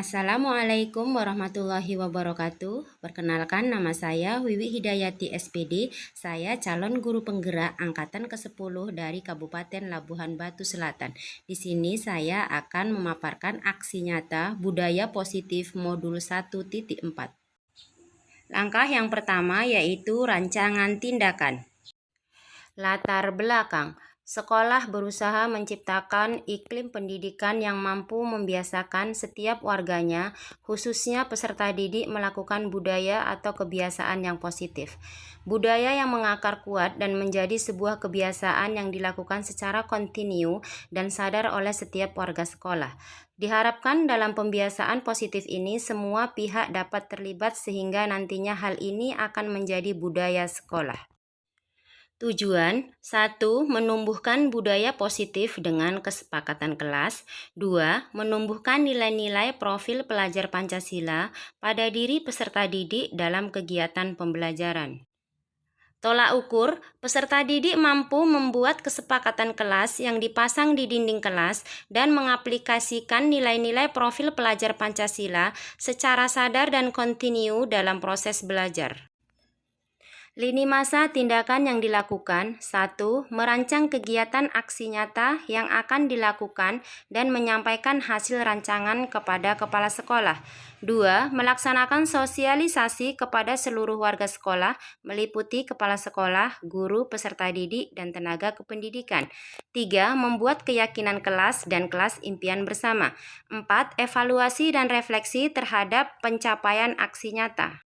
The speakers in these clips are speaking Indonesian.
Assalamualaikum warahmatullahi wabarakatuh. Perkenalkan, nama saya Wiwi Hidayati SPD. Saya calon guru penggerak angkatan ke-10 dari Kabupaten Labuhan Batu Selatan. Di sini saya akan memaparkan aksi nyata budaya positif modul 1.4. Langkah yang pertama yaitu rancangan tindakan. Latar belakang. Sekolah berusaha menciptakan iklim pendidikan yang mampu membiasakan setiap warganya, khususnya peserta didik, melakukan budaya atau kebiasaan yang positif. Budaya yang mengakar kuat dan menjadi sebuah kebiasaan yang dilakukan secara kontinu dan sadar oleh setiap warga sekolah. Diharapkan dalam pembiasaan positif ini semua pihak dapat terlibat sehingga nantinya hal ini akan menjadi budaya sekolah. Tujuan 1. Menumbuhkan budaya positif dengan kesepakatan kelas. 2. Menumbuhkan nilai-nilai profil pelajar Pancasila pada diri peserta didik dalam kegiatan pembelajaran. Tolak ukur, peserta didik mampu membuat kesepakatan kelas yang dipasang di dinding kelas dan mengaplikasikan nilai-nilai profil pelajar Pancasila secara sadar dan kontinu dalam proses belajar. Lini masa tindakan yang dilakukan. 1. Merancang kegiatan aksi nyata yang akan dilakukan dan menyampaikan hasil rancangan kepada kepala sekolah. 2. Melaksanakan sosialisasi kepada seluruh warga sekolah, meliputi kepala sekolah, guru, peserta didik, dan tenaga kependidikan. 3. Membuat keyakinan kelas dan kelas impian bersama. 4. Evaluasi dan refleksi terhadap pencapaian aksi nyata.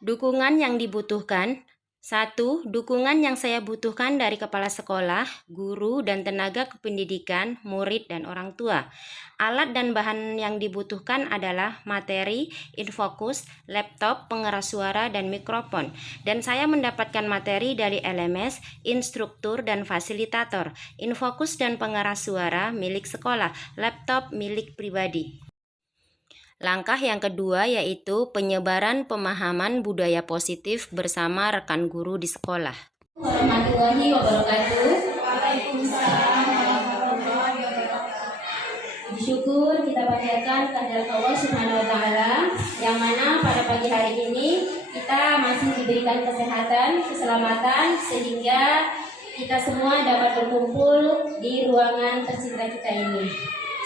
Dukungan yang dibutuhkan. 1. Dukungan yang saya butuhkan dari kepala sekolah, guru, dan tenaga kependidikan, murid, dan orang tua. Alat dan bahan yang dibutuhkan adalah materi, infokus, laptop, pengeras suara, dan mikrofon. Dan saya mendapatkan materi dari LMS, instruktur, dan fasilitator. Infokus dan pengeras suara milik sekolah, laptop milik pribadi. Langkah yang kedua yaitu penyebaran pemahaman budaya positif bersama rekan guru di sekolah. Warahmatullahi wabarakatuh. Waalaikumsalam warahmatullahi wabarakatuh. Syukur kita panjatkan kehadirat Allah Subhanahu wa taala yang mana pada pagi hari ini kita masih diberikan kesehatan, keselamatan sehingga kita semua dapat berkumpul di ruangan tercinta kita ini.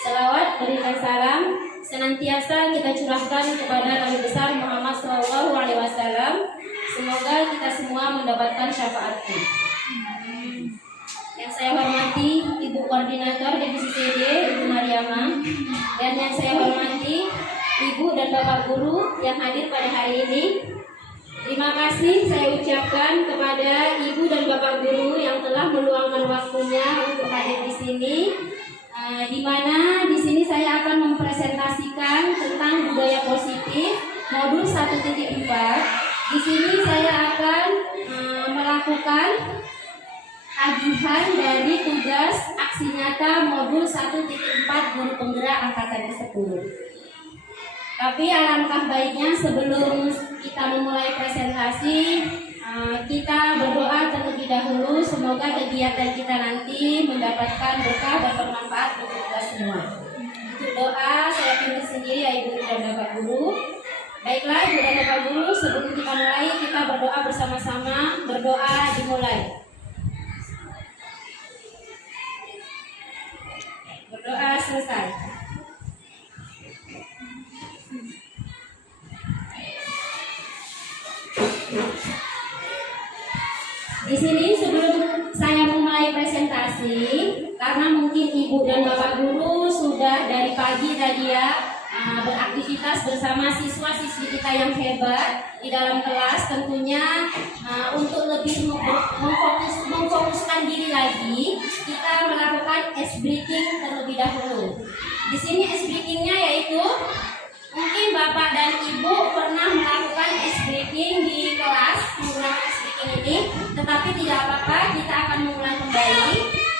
Selawat berikan salam senantiasa kita curahkan kepada Nabi besar Muhammad SAW. Semoga kita semua mendapatkan syafaatnya. Yang saya hormati Ibu Koordinator Divisi CD, Ibu Mariama, dan yang saya hormati Ibu dan Bapak Guru yang hadir pada hari ini. Terima kasih saya ucapkan kepada Ibu dan Bapak Guru yang telah meluangkan waktunya untuk hadir di sini. Di mana di sini saya akan mempresentasikan tentang budaya positif modul 1.4. Di sini saya akan melakukan ajuhan dari tugas aksi nyata modul 1.4 guru penggerak angkatan ke-10. Tapi alangkah baiknya sebelum kita memulai presentasi, kita berdoa terlebih dahulu semoga kegiatan kita nanti mendapatkan berkah dan bermanfaat untuk kita semua. Untuk doa saya pimpin sendiri ya Ibu dan Bapak Guru. Baiklah Ibu dan Bapak Guru, sebelum kita mulai kita berdoa bersama-sama. Berdoa dimulai. Berdoa selesai. Di sini sebelum saya memulai presentasi, karena mungkin Ibu dan Bapak Guru sudah dari pagi tadi ya beraktivitas bersama siswa-siswi kita yang hebat di dalam kelas, tentunya untuk lebih memfokuskan diri lagi, kita melakukan ice breaking terlebih dahulu. Di sini ice breakingnya yaitu mungkin Bapak dan Ibu pernah melakukan ice breaking di kelas menggunakan ice breaking ini, tetapi tidak apa-apa, kita akan mengulang kembali.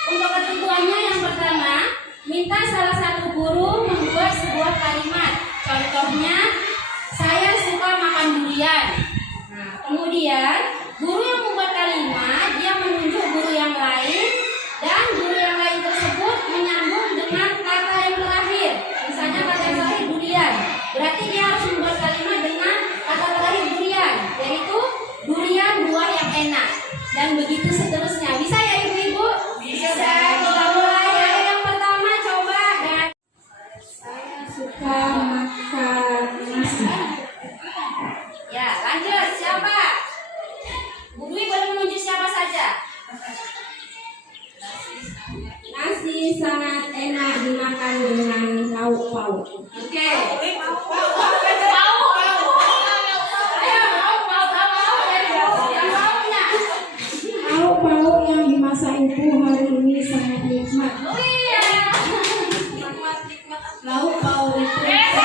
Untuk ketentuannya yang pertama, minta salah satu guru membuat sebuah kalimat. Contohnya, saya suka makan durian. Nah, kemudian guru yang membuat kalimat, dia menunjuk guru yang lain dan guru yang lain tersebut menyambung dengan kata yang terakhir. Misalnya kata yang terakhir PAUD. Oke. Lauk-pauk yang dimasak ibu hari ini sangat nikmat. Lauk-pauk itu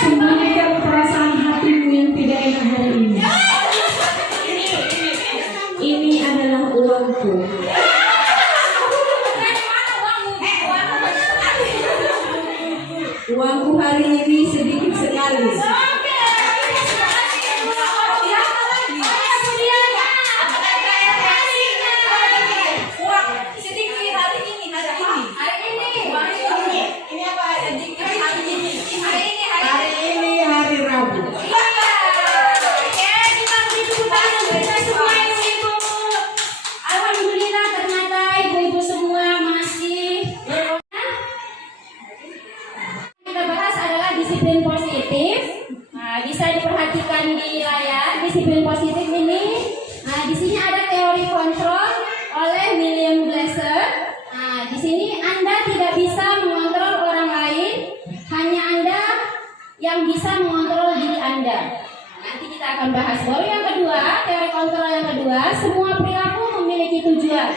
sembunyikan perasaan hatimu yang tidak enak hari ini. Ini adalah uangku. Uangku hari ini sedikit sekali. Disiplin positif, bisa diperhatikan di layar. Disiplin positif ini, di sini ada teori kontrol oleh William Glasser. Di sini Anda tidak bisa mengontrol orang lain, hanya Anda yang bisa mengontrol diri Anda. Nanti kita akan bahas. Baru yang kedua, teori kontrol yang kedua, semua perilaku memiliki tujuan.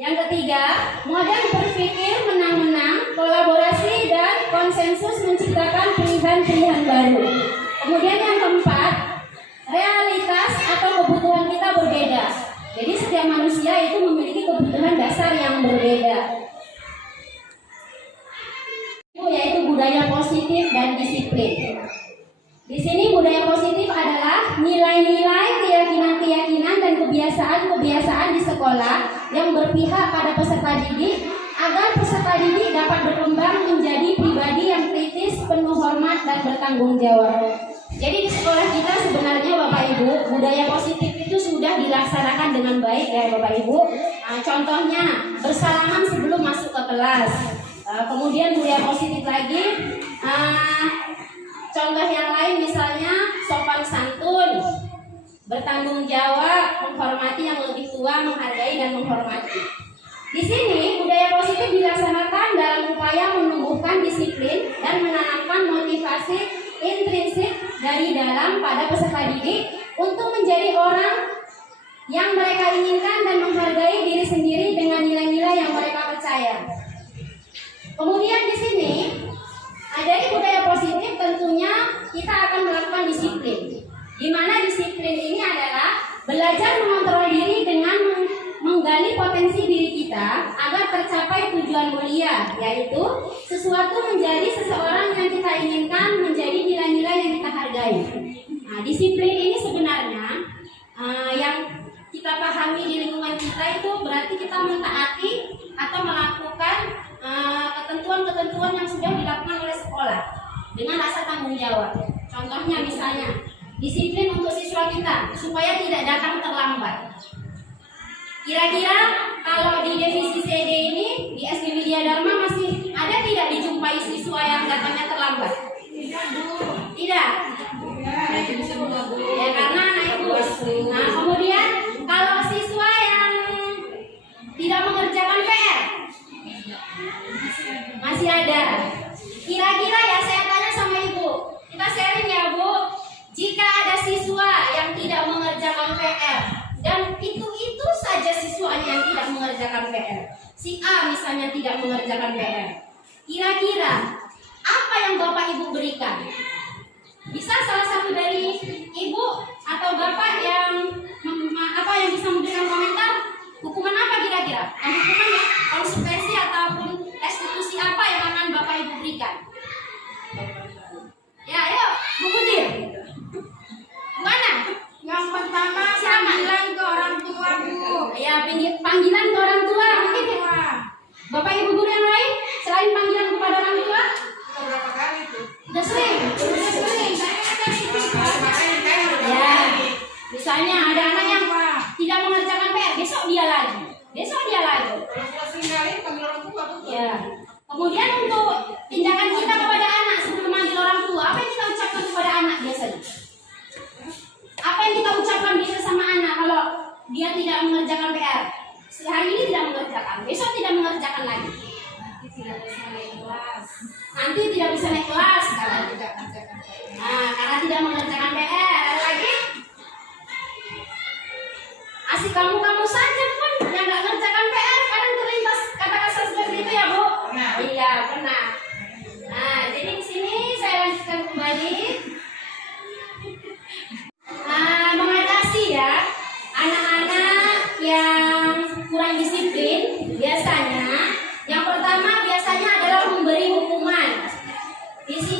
Yang ketiga, model berpikir menang-menang, kolaborasi dan konsensus menciptakan pilihan-pilihan baru. Kemudian yang keempat, realitas atau kebutuhan kita berbeda. Jadi setiap manusia itu memiliki kebutuhan dasar yang berbeda. Yaitu budaya positif dan disiplin. Di sini budaya positif adalah nilai-nilai, keyakinan-keyakinan dan kebiasaan-kebiasaan di sekolah yang berpihak pada peserta didik agar peserta didik dapat berkembang menjadi pribadi yang kritis, penuh hormat dan bertanggung jawab. Jadi di sekolah kita sebenarnya Bapak Ibu, budaya positif itu sudah dilaksanakan dengan baik ya Bapak Ibu. Contohnya bersalaman sebelum masuk ke kelas. Kemudian budaya positif lagi. Contoh yang lain misalnya sopan santun, bertanggung jawab, menghormati yang lebih tua, menghargai dan menghormati. Di sini budaya positif dilaksanakan dalam upaya menumbuhkan disiplin dan menanamkan motivasi intrinsik dari dalam pada peserta didik untuk menjadi orang yang mereka inginkan dan menghargai diri sendiri dengan nilai-nilai yang mereka percaya. Kemudian di sini dari budaya positif tentunya kita akan melakukan disiplin. Di mana disiplin ini adalah belajar mengontrol diri dengan menggali potensi diri kita agar tercapai tujuan mulia, yaitu sesuatu menjadi seseorang yang kita inginkan, menjadi nilai-nilai yang kita hargai. Disiplin ini sebenarnya yang kita pahami di lingkungan kita itu berarti kita mentaati atau melakukan ketentuan-ketentuan yang sudah dilakukan oleh sekolah dengan rasa tanggung jawab. Contohnya misalnya disiplin untuk siswa kita supaya tidak datang terlambat. Kira-kira kalau di divisi CD ini di SD Widya Dharma masih ada tidak dijumpai siswa yang datangnya terlambat? Tidak. Ya karena naik bus. Nah kemudian kalau siswa yang tidak mengerjakan PR masih ada. Kira-kira ya saya tanya sama ibu, kita sharing ya Bu. Jika ada siswa yang tidak mengerjakan PR dan itu saja siswanya yang tidak mengerjakan PR, si A misalnya tidak mengerjakan PR, kira-kira apa yang Bapak Ibu berikan? Bisa salah satu dari ibu atau bapak yang bisa memberikan komentar? Hukuman apa kira-kira? Hukuman konsekuensi ataupun restitusi apa yang akan Bapak Ibu berikan? Ya, ayo, Bu Putih. Mana? Yang pertama panggilan ke orang tua, Bu. Ya, panggilan ke orang tua. Mungkin Bapak Ibu guru yang lain selain panggilan kepada orang tua? Berapa kali tuh?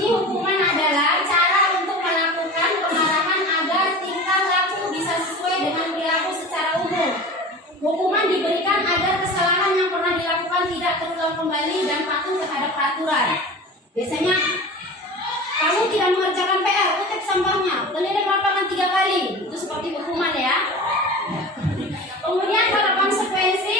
sini hukuman adalah cara untuk melakukan pemarahan agar tingkah laku bisa sesuai dengan perilaku secara umum. Hukuman diberikan agar kesalahan yang pernah dilakukan tidak terulang kembali dan patuh terhadap peraturan. Biasanya kamu tidak mengerjakan PR, kutip sampahnya, keliling lapangan 3 kali. Itu seperti hukuman ya. Kemudian kalau konsekuensi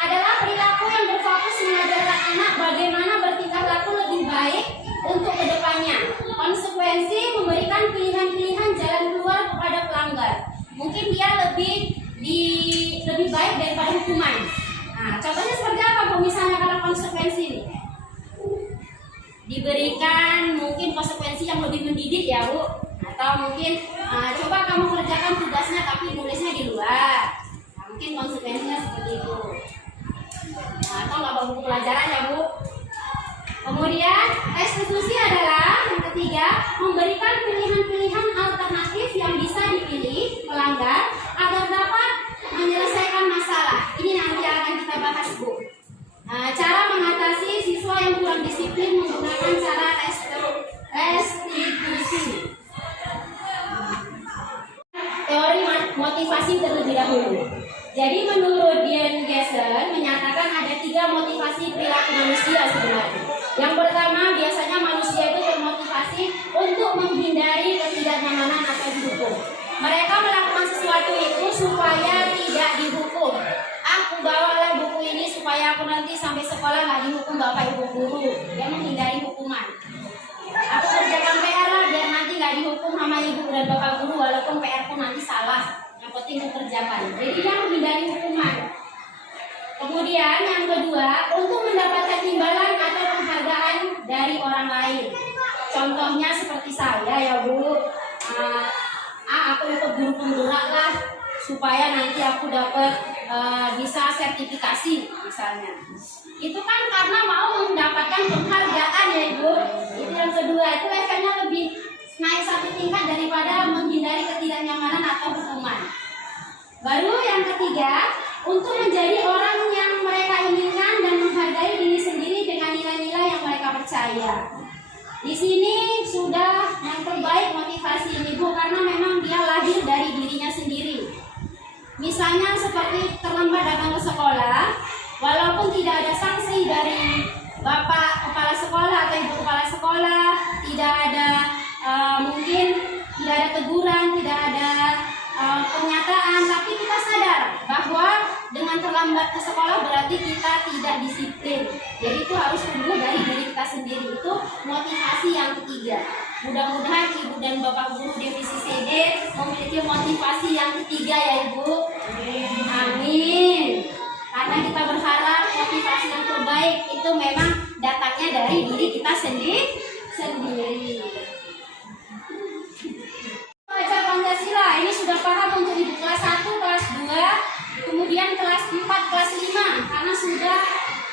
adalah perilaku yang berfokus mengajarkan anak bagaimana bertingkah laku lebih baik untuk kedepannya. Konsekuensi memberikan pilihan-pilihan jalan keluar kepada pelanggar. Mungkin dia lebih baik daripada hukuman. Nah, contohnya seperti apa Bu? Misalnya kalau konsekuensi ini diberikan mungkin konsekuensi yang lebih mendidik ya Bu, atau mungkin coba kamu kerjakan tugasnya tapi nulisnya di luar. Nah, mungkin konsekuensinya seperti itu. Atau nggak bawa buku pelajaran ya Bu. Kemudian restitusi adalah yang ketiga, memberikan pilihan-pilihan alternatif yang bisa dipilih pelanggar agar dapat menyelesaikan masalah. Ini nanti akan kita bahas Bu. Cara mengatasi siswa yang kurang disiplin menggunakan cara restitusi. Teori motivasi terlebih dahulu. Jadi menurut Dean Gessen menyatakan ada 3 motivasi perilaku manusia sebenarnya. Yang pertama, biasanya manusia itu termotivasi untuk menghindari ketidaknyamanan atau dihukum. Mereka melakukan sesuatu itu supaya tidak dihukum. Aku bawalah buku ini supaya aku nanti sampai sekolah nggak dihukum bapak ibu guru. Dia menghindari hukuman. Aku kerjakan PR lah biar nanti nggak dihukum sama ibu dan bapak guru walaupun PR pun nanti salah. Yang penting aku kerjakan. Jadi dia menghindari hukuman. Kemudian yang kedua, untuk mendapatkan imbalan atau penghargaan dari orang lain. Contohnya seperti saya ya Bu. Aku ikut guru penggerak lah supaya nanti aku dapat bisa sertifikasi misalnya. Itu kan karena mau mendapatkan penghargaan ya Ibu. Itu yang kedua, itu efeknya lebih naik 1 tingkat daripada menghindari ketidaknyamanan atau hukuman. Baru yang ketiga, untuk menjadi orang yang mereka inginkan dan menghargai diri sendiri dengan nilai-nilai yang mereka percaya. Di sini sudah yang terbaik motivasi ini Bu, karena memang dia lahir dari dirinya sendiri. Misalnya seperti terlambat datang ke sekolah, walaupun tidak ada sanksi dari bapak kepala sekolah atau ibu kepala sekolah, tidak ada mungkin tidak ada teguran, tidak ada pernyataan, tapi kita sadar bahwa dengan terlambat ke sekolah berarti kita tidak disiplin. Jadi itu harus tumbuh dari diri kita sendiri. Itu motivasi yang ketiga. Mudah-mudahan ibu dan bapak guru divisi CD memiliki motivasi yang ketiga ya Ibu. Amin. Karena kita berharap motivasi yang terbaik itu memang datangnya dari diri kita sendiri. Belajar Pancasila ini sudah paham untuk ibu kelas 1, kelas 2, kemudian kelas 4, kelas 5 karena sudah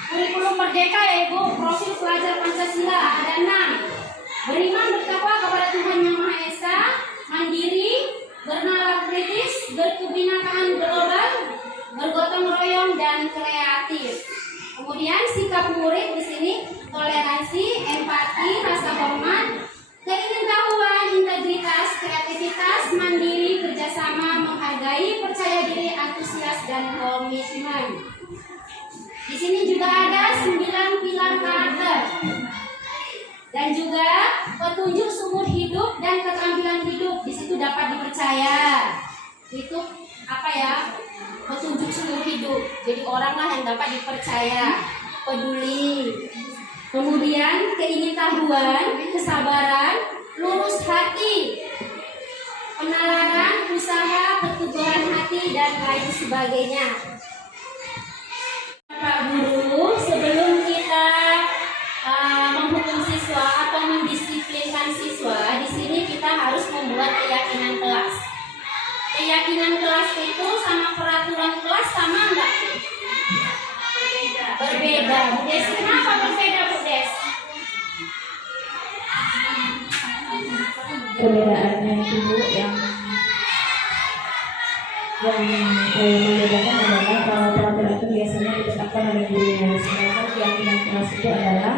kurikulum merdeka ya Ibu. Profil pelajar Pancasila ada 6. Beriman bertakwa kepada Tuhan Yang Maha Esa, mandiri, bernalar kritis, berkebinekaan global, bergotong royong dan kreatif. Kemudian sikap murid di sini toleransi, empati, rasa hormat, keingintahuan, integritas, kreativitas, mandiri, kerjasama, menghargai, percaya diri, antusias dan komitmen. Di sini juga ada 9 pilar karakter. Dan juga petunjuk sumber hidup dan keterampilan hidup di situ dapat dipercaya. Itu apa ya? Petunjuk sumber hidup. Jadi oranglah yang dapat dipercaya, peduli. Kemudian keingintahuan, kesabaran, lurus hati, penalaran, usaha, keteguhan hati dan lain sebagainya. Pak Guru, sebelum kita menghukum siswa atau mendisiplinkan siswa, di sini kita harus membuat keyakinan kelas. Keyakinan kelas itu sama peraturan kelas sama enggak? Berbeda. Bu Des, kenapa berbeda Bu Des? Perbedaannya itu Bu, yang membedakan adalah kalau peraturan itu biasanya ditetapkan oleh gurunya, sedangkan keyakinan kelas itu adalah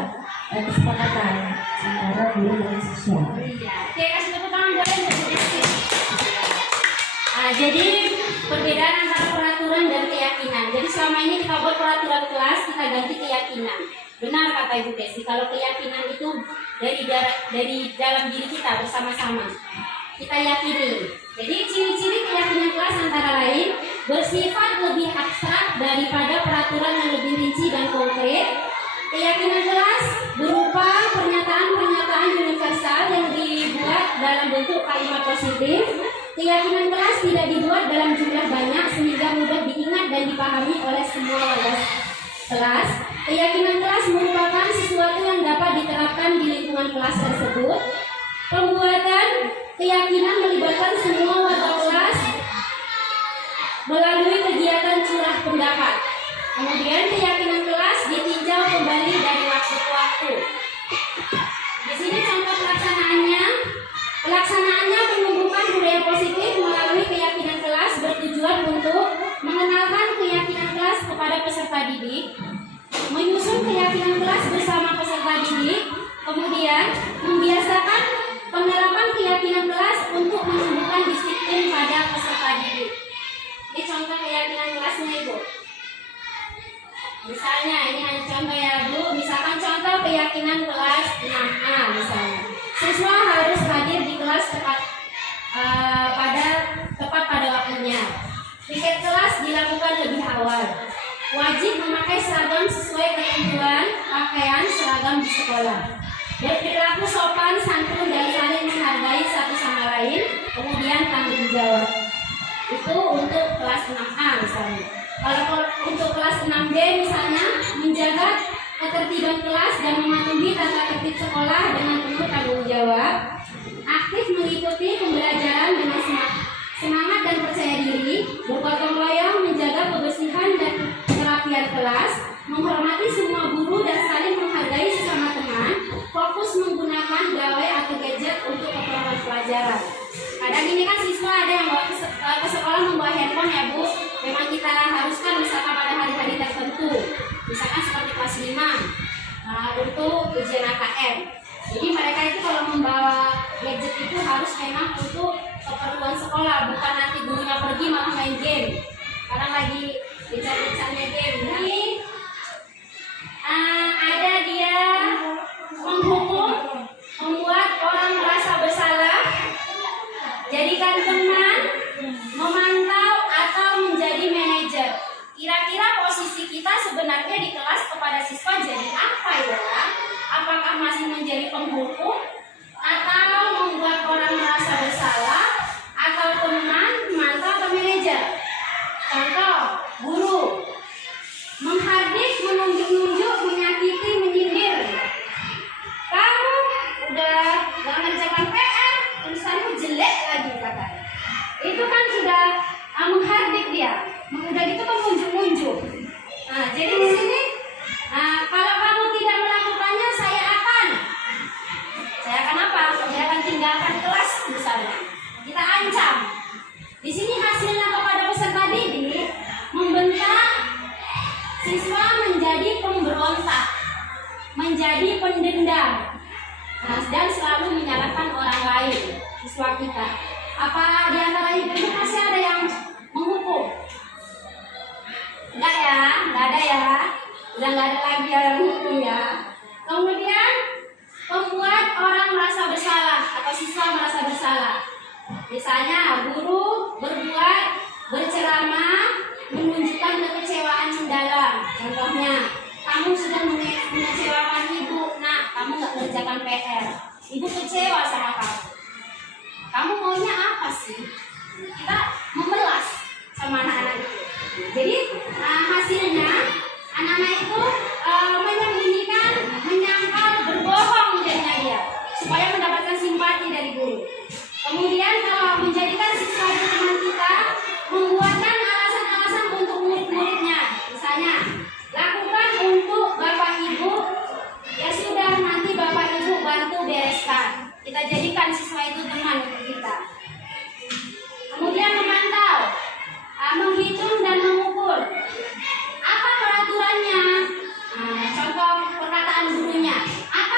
kesepakatan antara guru dan siswa. Iya. Oke, kasih tepuk tangan boleh untuk Bu Desi. Jadi perbedaan antara peraturan dan keyakinan. Jadi selama ini kita buat peraturan kelas, kita ganti keyakinan. Benar kata Ibu Desi, kalau keyakinan itu dari dalam diri kita bersama-sama. Kita yakini. Jadi ciri-ciri keyakinan kelas antara lain bersifat lebih abstrak daripada peraturan yang lebih rinci dan konkret. Keyakinan kelas berupa pernyataan-pernyataan universal yang dibuat dalam bentuk kalimat positif. Keyakinan kelas tidak dibuat dalam jumlah banyak sehingga mudah diingat dan dipahami oleh semua warga kelas. Keyakinan kelas merupakan sesuatu yang dapat diterapkan di lingkungan kelas tersebut. Pembuatan keyakinan melibatkan semua warga kelas melalui kegiatan curah pendapat. Kemudian keyakinan kelas ditinjau kembali dari waktu ke waktu. Di sini contoh pelaksanaannya. Pelaksanaannya menumbuhkan budaya positif melalui keyakinan kelas bertujuan untuk mengenalkan keyakinan kelas kepada peserta didik, menyusun keyakinan kelas bersama peserta didik, kemudian membiasakan penerapan keyakinan kelas untuk menumbuhkan disiplin pada peserta didik. Ini contoh keyakinan kelasnya Ibu. Misalnya ini hanya contoh ya Bu. Misalkan contoh keyakinan kelas 6A misalnya. Siswa harus hadir di kelas tepat pada waktunya. Piket kelas dilakukan lebih awal. Wajib memakai seragam sesuai ketentuan pakaian seragam di sekolah. Berperilaku sopan, santun dan saling menghargai satu sama lain. Kemudian tanggung jawab. Itu untuk kelas 6A misalnya. Kalau untuk kelas 6B misalnya, menjaga ketertiban kelas dan mematuhi tata tertib sekolah dengan penuh tanggung jawab, aktif mengikuti pembelajaran dengan semangat dan percaya diri, bergotong royong menjaga kebersihan dan kerapian kelas, menghormati semua guru dan saling menghargai sesama teman, fokus menggunakan gawai atau gadget untuk keperluan pelajaran. Kadang ini kan siswa ada yang bawa ke sekolah membawa handphone ya Bu. Memang kita haruskan misalkan pada hari-hari tertentu, misalkan seperti kelas 5 untuk ujian AKM. Jadi mereka itu kalau membawa gadget itu harus memang untuk keperluan sekolah, bukan nanti gurunya pergi malah main game. Karena lagi bicara-bicaranya game. Ini ada dia menghukum, membuat orang merasa bersalah, jadikan teman, memantau atau menjadi manajer. Kira-kira posisi kita sebenarnya di kelas kepada siswa jadi apa ya? Apakah masih menjadi penghukum atau membuat orang merasa bersalah atau teman, memantau atau manajer? Contoh, guru menghardik, menunjuk-nunjuk, menyakiti, menyindir. Kamu udah gak ngerjakan PR, tulisanmu jelek lagi katanya. Itu kan sudah menghardik dia. Udah gitu menunjuk-nunjuk. Nah, jadi di sini kalau kamu tidak melakukannya, saya akan apa? Saya akan tinggalkan kelas misalnya. Kita ancam. Di sini hasilnya kepada peserta didik membentak siswa menjadi pemberontak, menjadi pendendam, dan selalu menyalahkan orang lain siswa kita. Apa di antara itu masih ada yang menghukum? Enggak ya, enggak ada ya. Udah enggak ada lagi yang menghukum ya. Kemudian membuat orang merasa bersalah atau siswa merasa bersalah. Misalnya guru berceramah menunjukkan kekecewaan mendalam. Contohnya, kamu sudah mengecewakan ibu, nak, kamu nggak kerjakan PR. Ibu kecewa sama kamu. Kamu maunya apa sih? Kita memelas sama anak-anak itu. Jadi hasilnya anak-anak itu menyembunyikan, menyangkal, berbohong jadinya dia supaya mendapatkan simpati dari guru. Kemudian kalau menjadikan siswa itu teman kita, membuatkan alasan-alasan untuk murid-muridnya. Misalnya, lakukan untuk bapak ibu, ya sudah nanti bapak ibu bantu bereskan. Kita jadikan siswa itu teman untuk kita. Kemudian memantau, menghitung dan mengukur. Apa peraturannya? Contoh perkataan gurunya. Apa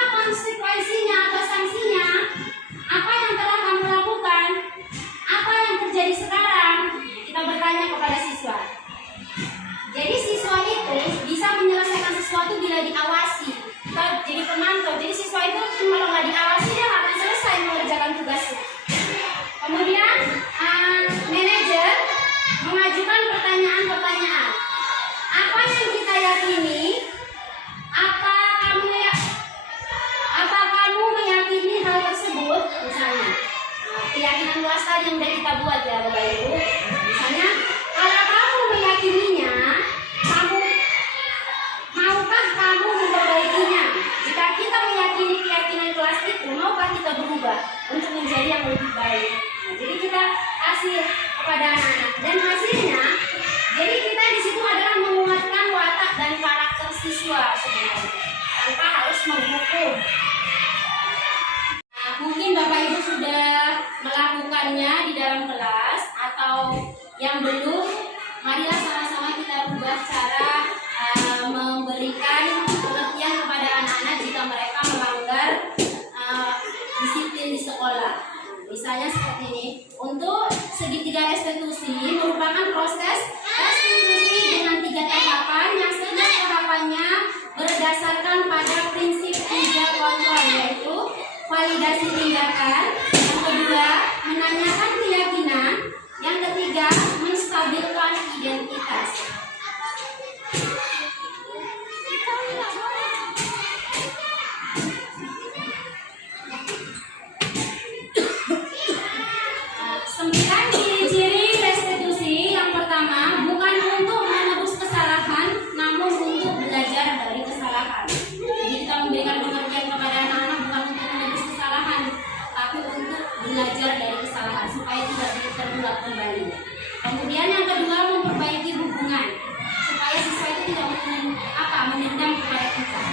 pasal yang udah kita buat ya Bapak Ibu. Misalnya, kalau kamu meyakininya, maukah kamu memperbaikinya? Jika kita meyakini keyakinan kelas itu, maukah kita berubah untuk menjadi yang lebih baik? Nah, jadi kita kasih kepada anak-anak dan hasilnya, jadi kita di situ adalah menguatkan watak dan karakter siswa sebenarnya, tanpa harus menghukum. Nah, mungkin Bapak Ibu sudah melakukannya di dalam kelas atau yang belum, marilah sama-sama kita ubah cara memberikan pengertian kepada anak-anak jika mereka melanggar disiplin di sekolah. Misalnya seperti ini, untuk segitiga restitusi merupakan proses restitusi dengan 3 tahapan yang setiap tahapannya berdasarkan pada prinsip 3 kontrol, yaitu validasi tindakan, yang kedua menanyakan keyakinan, yang ketiga menstabilkan identitas. Sembilan ciri-ciri restitusi. Yang pertama, bukan untuk menebus kesalahan, namun untuk belajar dari kesalahan. Jadi kita memberikan pengertian kepada anak-anak bukan untuk menebus kesalahan, tapi untuk belajar dari kesalahan supaya tidak terulang kembali. Kemudian yang kedua, memperbaiki hubungan supaya siswa itu tidak menendam kepada kita.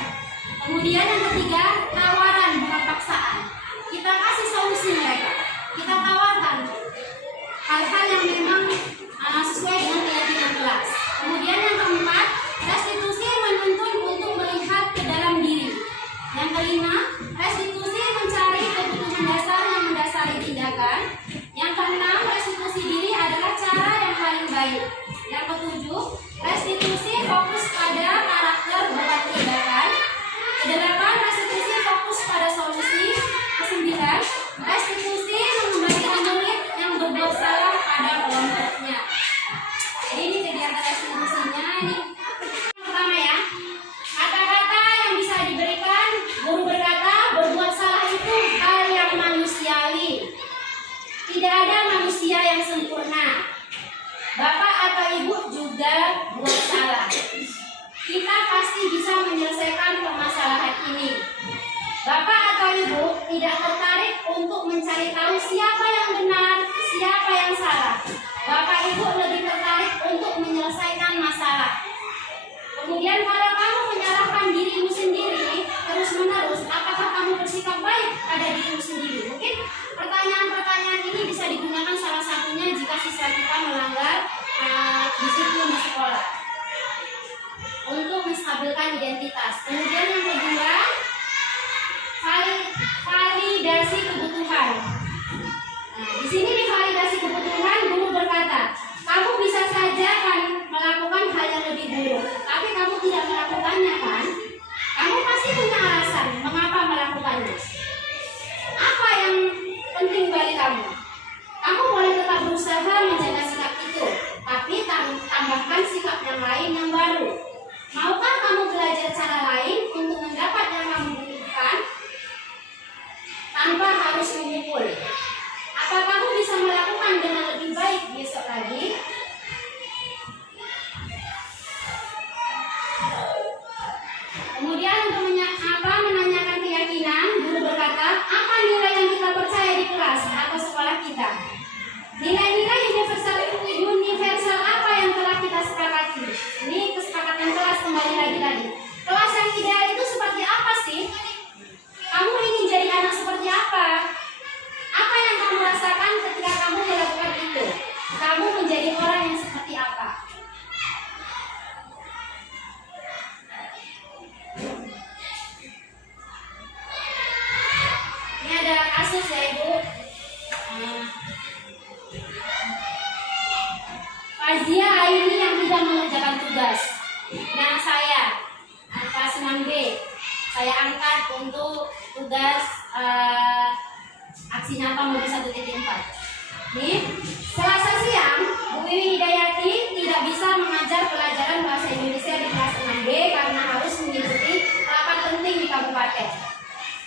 Kemudian yang ketiga, tawaran bukan paksaan. Kita kasih solusi mereka. Kita tawarkan hal-hal yang memang sesuai dengan keyakinan kelas. Kemudian yang keempat, restitusi menuntun untuk melihat ke dalam diri. Yang kelima, restitusi mencari kebutuhan dasar yang mendasari tindakan. Yang keenam, restitusi diri adalah cara yang paling baik. Yang ketujuh, restitusi fokus pada karakter bukan tindakan. Kedelapan, restitusi fokus pada solusi. Kesembilan, restitusi mengembalikan murid yang berbuat salah pada kelompoknya. Jadi ini kegiatan restitusinya ini. Yang pertama ya, kata-kata yang bisa diberikan. Guru berkata, berbuat salah itu hal yang manusiawi. Tidak ada manusia yang sempurna. Bapak atau ibu juga buat salah. Kita pasti bisa menyelesaikan permasalahan ini. Bapak atau ibu tidak tertarik untuk mencari tahu siapa yang benar, siapa yang salah. Bapak ibu lebih tertarik untuk menyelesaikan masalah. Kemudian kalau kamu menyalahkan dirimu sendiri terus-menerus, apakah kamu bersikap baik pada dirimu sendiri? Mungkin pertanyaan-pertanyaan ini bisa digunakan salah satunya jika siswa kita melanggar disiplin di sekolah untuk menstabilkan identitas. Kemudian yang kedua, validasi kebutuhan. Nah, di sini di validasi kebutuhan, guru berkata, kamu bisa saja kan melakukan hal yang lebih buruk, tapi kamu tidak melakukannya kan? Kamu pasti punya alasan mengapa melakukannya. Apa yang penting bagi kamu? Kamu boleh tetap berusaha menjaga sikap itu, tapi tambahkan sikap yang lain yang baru. Maukah kamu belajar cara lain untuk mendapat yang kamu butuhkan tanpa harus memukul? Apa kamu bisa melakukan dengan lebih baik besok lagi? Kemudian untuk menanyakan keyakinan, guru berkata, apa nilai yang kita percaya di kelas atau sekolah kita? Nilai-nilai universal apa yang telah kita sepakati? Ini kesepakatan kelas kembali lagi. Kelas yang ideal itu seperti apa sih? Kamu ingin jadi anak seperti apa? Apa yang kamu rasakan ketika kamu melakukan itu? Kamu menjadi orang yang seperti apa? Ini ada kasus ya Ibu. Fazia Aini yang tidak mengerjakan tugas. Nah saya, kelas 6B, saya angkat untuk tugas aksi nyata modul 1.4. Nih, Selasa siang, Bu Wiwi Hidayati tidak bisa mengajar pelajaran bahasa Indonesia di kelas 6B karena harus mengikuti rapat penting di kabupaten.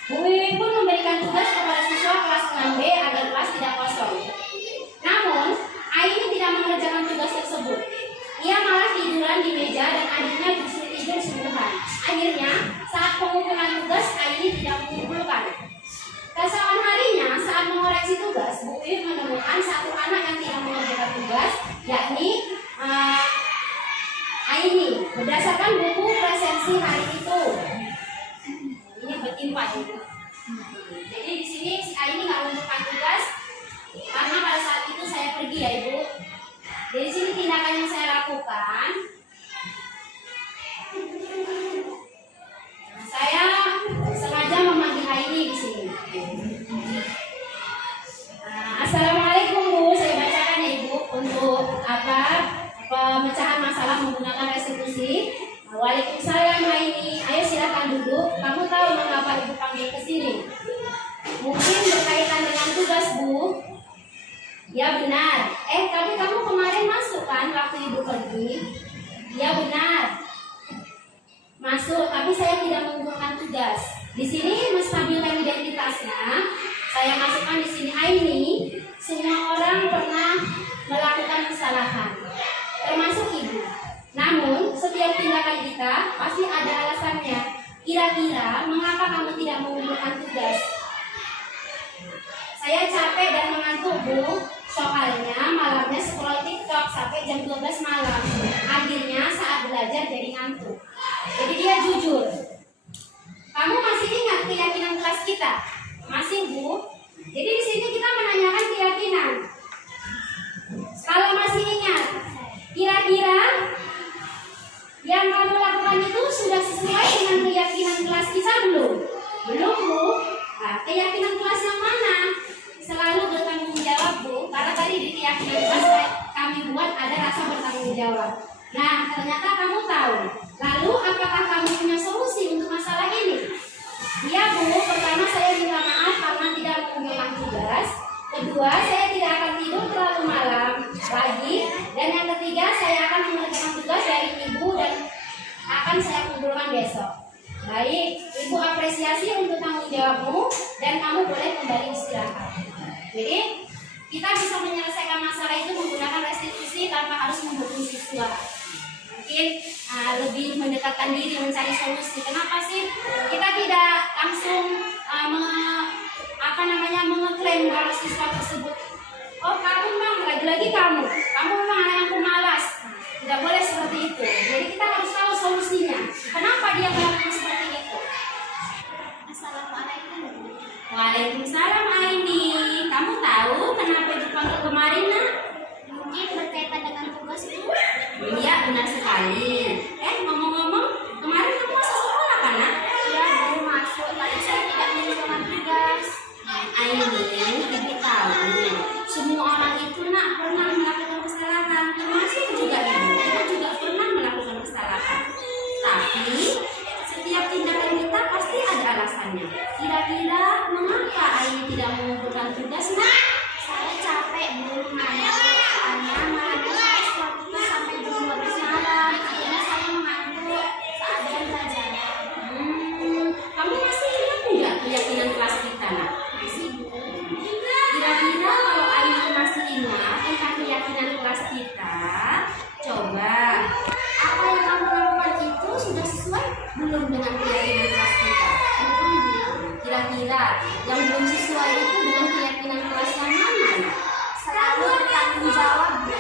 Bu Wiwi pun memberikan tugas kepada siswa kelas 6B agar kelas tidak kosong. tugas, Bu Wiwi menemukan satu anak yang tidak mengerjakan tugas, yakni Aini. Berdasarkan buku presensi hari itu, ini bertimpa ini. Jadi di sini si Aini nggak mengerjakan tugas karena pada saat itu saya pergi ya Ibu. Dari sini tindakan yang saya lakukan, saya sengaja memanggil Aini di sini. Assalamualaikum Bu, saya bacakan ya Ibu untuk pemecahan masalah menggunakan restitusi. Waalaikumsalam Aini, ayo silakan duduk. Kamu tahu mengapa Ibu panggil ke sini? Mungkin berkaitan dengan tugas Bu. Ya benar. Tapi kamu kemarin masuk kan waktu Ibu pergi? Ya benar. Masuk, tapi saya tidak mengumpulkan tugas. Di sini menstabilkan identitasnya. Saya masukkan di sini Aini. Semua orang pernah melakukan kesalahan, termasuk Ibu. Namun setiap tindakan kita pasti ada alasannya. Kira-kira mengapa kamu tidak mengumpulkan tugas? Saya capek dan mengantuk Bu. Soalnya malamnya scroll TikTok sampai jam 12 malam. Akhirnya saat belajar jadi ngantuk. Jadi dia jujur. Kamu masih ingat keyakinan kelas kita? Masih Bu? Jadi di sini kita menanyakan keyakinan. Kalau masih ingat, kira-kira yang kamu lakukan itu sudah sesuai dengan keyakinan kelas kita belum? Belum Bu? Nah, keyakinan kelas yang mana? Selalu bertanggung jawab Bu, karena tadi di keyakinan kelas kami buat ada rasa bertanggung jawab. Nah, ternyata kamu tahu. Lalu apakah kamu punya solusi untuk masalah ini? Iya Bu, pertama saya minta maaf karena tidak mengumpulkan tugas. Kedua, saya tidak akan tidur terlalu malam lagi. Dan yang ketiga, saya akan mengerjakan tugas dari Ibu dan akan saya kumpulkan besok. Baik, Ibu apresiasi untuk tanggung jawabmu dan kamu boleh kembali istirahat. Jadi kita bisa menyelesaikan masalah itu menggunakan restitusi tanpa harus menghukum siswa. Mungkin lebih mendekatkan diri mencari solusi. Kenapa sih kita tidak langsung mengeklaim bahwa siswa tersebut, oh kamu memang lagi-lagi kamu memang anak yang pemalas. Tidak boleh seperti itu. Jadi kita harus tahu solusinya. Kenapa dia melakukan seperti itu? Assalamualaikum. Waalaikumsalam Aini. Kamu tahu kenapa dipanggil kemarin nak? Mungkin berkaitan dengan tugas Bu. Iya benar sekali. Ngomong-ngomong, kemarin kamu masuk sekolah kan nak? Iya baru masuk, tapi saya tidak mengumpulkan tugas. Aini, Ibu tahu semua orang itu nak pernah melakukan kesalahan, termasuk juga Ibu. Ibu juga pernah melakukan kesalahan. Tapi setiap tindakan kita pasti ada alasannya. Kira-kira mengapa Aini tidak mengumpulkan tugas nak? Saya capek Bu, mengantuk. Soalnya malamnya saya scroll TikTok sampai jam 12 malam. Akhirnya saya mengantuk saat jam pelajaran. Kamu masih ingat enggak keyakinan kelas kita nak? Masih Bu. Kira-kira kalau Aini masih ingat tentang keyakinan kelas kita, coba apa yang kamu lakukan itu sudah sesuai belum dengan keyakinan kelas kita? Kira-kira yang belum sesuai itu dengan keyakinan kelas yang mana? Selalu bertanggung jawab Bu.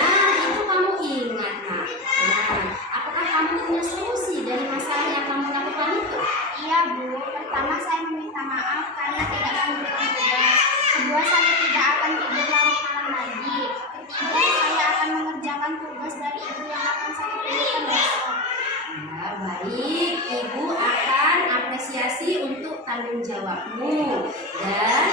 Nah, itu kamu ingat nak. Nah, apakah kamu punya solusi dari masalah yang kamu lakukan itu? Iya Bu, pertama saya meminta maaf karena tidak mengumpulkan tugas. Kedua, saya tidak akan tidur larut malam lagi. Ketiga, saya akan mengerjakan tugas dari Ibu yang akan saya kumpulkan besok. Ya, baik. Ibu akan apresiasi untuk tanggung jawabmu. Dan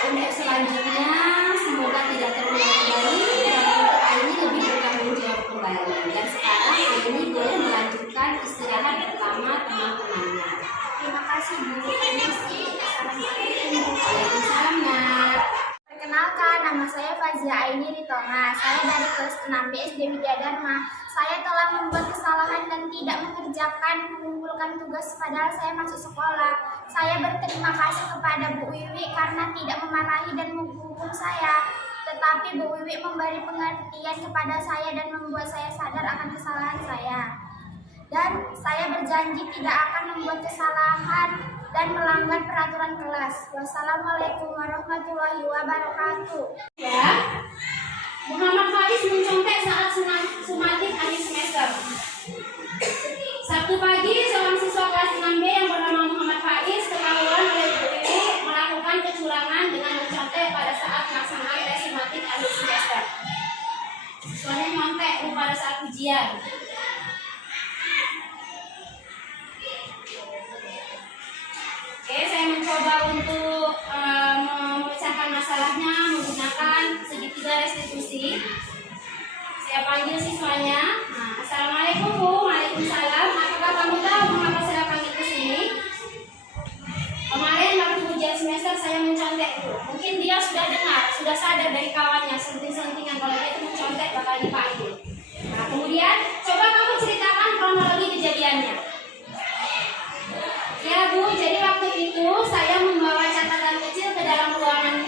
untuk selanjutnya, semoga tidak terulang kembali dan untuk Aini lebih bertanggung jawab kembali. Dan sekarang Aini boleh melanjutkan istirahat bersama teman-temannya. Terima kasih Bu. Permisi. Assalamualaikum Bu. Waalaikumsalam nak. Perkenalkan, nama saya Fazia Aini Ritonga. Saya dari kelas 6 BSD Widyadharma. Saya telah membuat kesalahan dan tidak mengumpulkan tugas padahal saya masuk sekolah. Saya berterima kasih kepada Bu Wiwi karena tidak memarahi dan menghukum saya. Tetapi Bu Wiwi memberi pengertian kepada saya dan membuat saya sadar akan kesalahan saya. Dan saya berjanji tidak akan membuat kesalahan dan melanggar peraturan kelas. Wassalamualaikum warahmatullahi wabarakatuh. Ya, Muhammad Faiz mencontek saat sumatif akhir semester. Sabtu pagi, seorang siswa kelas 6B yang bernama Muhammad Faiz ketahuan oleh BPW melakukan kecurangan dengan mencontek pada saat pelaksanaan tes sumatif akhir semester. Siswanya nyontek pada saat ujian. Oke, saya mencoba untuk memecahkan masalahnya menggunakan segitiga restitusi. Saya panggil siswanya. Nah, Assalamualaikum Bu. Waalaikumsalam. Apakah kamu tahu mengapa saya panggil ke sini? Kemarin waktu ujian semester saya mencontek Bu. Mungkin dia sudah dengar, sudah sadar dari kawannya senting-sentingan kalau dia itu mencontek bakal dipanggil. Nah, kemudian coba kamu ceritakan kronologi kejadiannya. Ya Bu, jadi waktu itu saya membawa catatan kecil ke dalam ruangan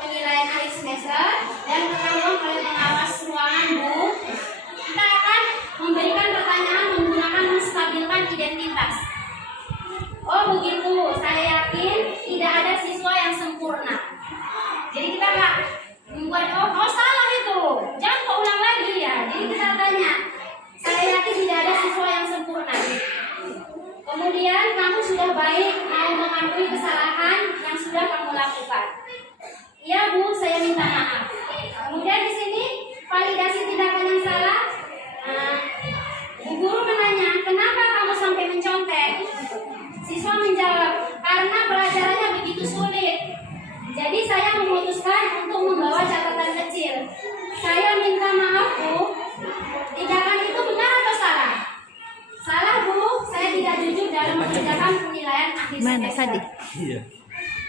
penilaian akhir semester dan ketahuan oleh pengawas ruangan Bu, kita akan memberikan pertanyaan menggunakan menstabilkan identitas. Oh begitu, saya yakin tidak ada siswa yang sempurna. Jadi kita nggak membuat oh salah itu, jangan kau ulang lagi ya. Jadi kita tanya, saya yakin tidak ada siswa yang sempurna. Kemudian kamu sudah baik mau mengakui kesalahan yang sudah kamu lakukan. Iya Bu, saya minta maaf. Kemudian di sini validasi tindakan yang salah. Bu guru menanya, kenapa kamu sampai mencontek? Siswa menjawab, karena pelajarannya begitu sulit. Jadi saya memutuskan untuk membawa catatan kecil. Saya minta maaf Bu, tindakan itu benar atau salah? Salah Bu, saya tidak jujur dalam mengerjakan penilaian akhir semester.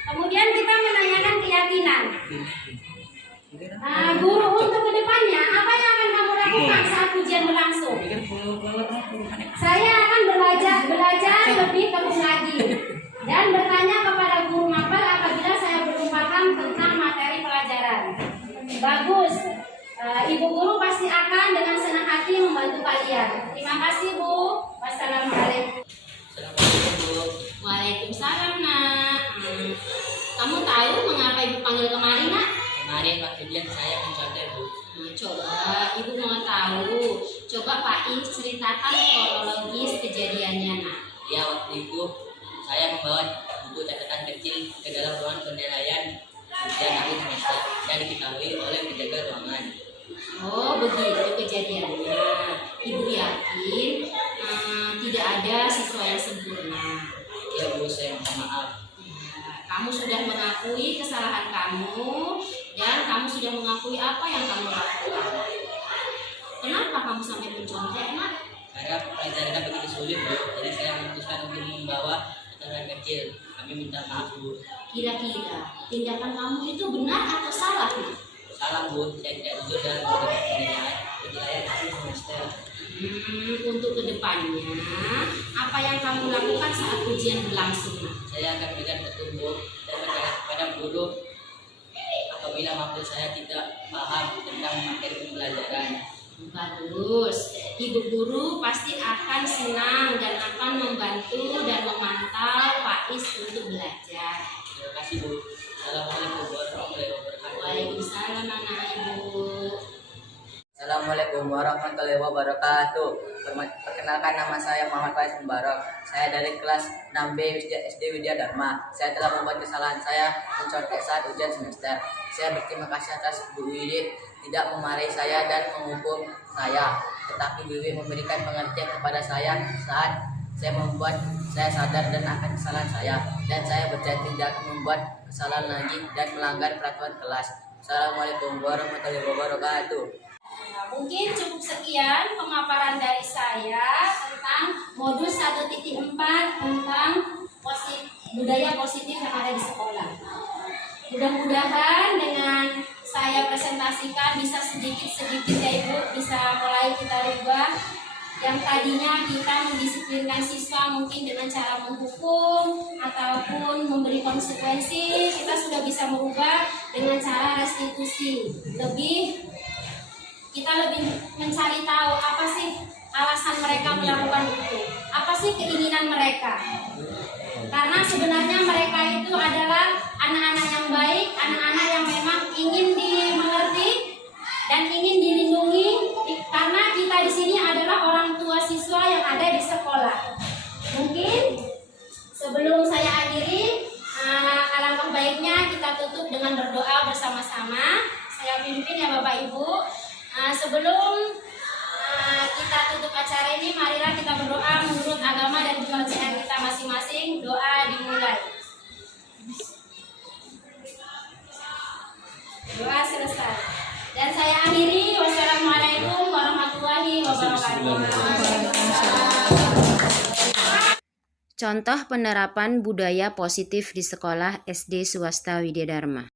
Kemudian kita menanyakan keyakinan. Guru, untuk kedepannya apa yang akan kamu lakukan saat ujian berlangsung? Saya akan belajar lebih tekun lagi dan bertanya kepada guru mapel apabila saya belum paham tentang materi pelajaran. Bagus. Ibu guru pasti akan dengan senang hati membantu kalian. Terima kasih Bu. Wassalamualaikum. Waalaikumsalam Nak. Kamu tahu mengapa Ibu panggil kemari Nak? Kemarin waktu ujian saya mencontek Bu. Coba Ibu mau tahu. Coba Pak Is ceritakan kronologis kejadiannya Nak. Ya waktu itu saya membawa buku catatan kecil ke dalam ruangan penilaian ujian akhir semester dan diketahui oleh penjaga ruangan. Oh begitu kejadiannya. Ibu yakin tidak ada siswa yang sempurna. Ya Bu, saya minta maaf. Kamu sudah mengakui kesalahan kamu dan kamu sudah mengakui apa yang kamu lakukan. Kenapa kamu sampai mencontek Nak? Karena pelajarannya begitu sulit Bu, jadi saya memutuskan untuk membawa catatan kecil. Kami minta maaf Bu. Kira-kira tindakan kamu itu benar atau salah Nak? Salah Bu, saya tidak jujur dalam penilaian akhir semester. Untuk kedepannya, apa yang kamu lakukan saat ujian berlangsung Nak? Saya akan berikan petunjuk dan bertanya kepada guru apabila maksud saya tidak paham tentang materi pembelajaran. Bagus, Ibu guru pasti akan senang dan akan membantu dan memantau Pak Is untuk belajar. Terima kasih Bu. Assalamualaikum warahmatullahi wabarakatuh. Waalaikumsalam anak Ibu. Assalamualaikum warahmatullahi wabarakatuh. Perkenalkan, nama saya Muhammad Faiz Mubarak. Saya dari kelas 6B SD Widya Dharma. Saya telah membuat kesalahan saya mencontek saat ujian semester. Saya berterima kasih atas Bu Wiwi tidak memarahi saya dan menghukum saya, tetapi Bu Wiwi memberikan pengertian kepada saya saat saya sadar dan akan kesalahan saya, dan saya berjanji tidak akan membuat kesalahan lagi dan melanggar peraturan kelas. Assalamualaikum warahmatullahi wabarakatuh. Mungkin cukup sekian pemaparan dari saya tentang modul 1.4 tentang budaya positif yang ada di sekolah. Mudah-mudahan dengan saya presentasikan bisa sedikit-sedikit ya Ibu, bisa mulai kita rubah. Yang tadinya kita mendisiplinkan siswa mungkin dengan cara menghukum ataupun memberi konsekuensi, kita sudah bisa merubah dengan cara restitusi. Kita lebih mencari tahu apa sih alasan mereka melakukan itu. Apa sih keinginan mereka? Karena sebenarnya mereka itu adalah anak-anak yang baik, anak-anak yang memang ingin dimengerti dan ingin dilindungi, karena kita di sini adalah orang tua siswa yang ada di sekolah. Mungkin sebelum saya akhiri, alangkah baiknya kita tutup dengan berdoa bersama-sama. Saya pimpin ya Bapak Ibu. Sebelum kita tutup acara ini, marilah kita berdoa menurut agama dan kepercayaan kita masing-masing. Doa dimulai. Doa selesai. Dan saya akhiri. Wassalamualaikum warahmatullahi wabarakatuh. Contoh penerapan budaya positif di sekolah SD swasta Widya Dharma.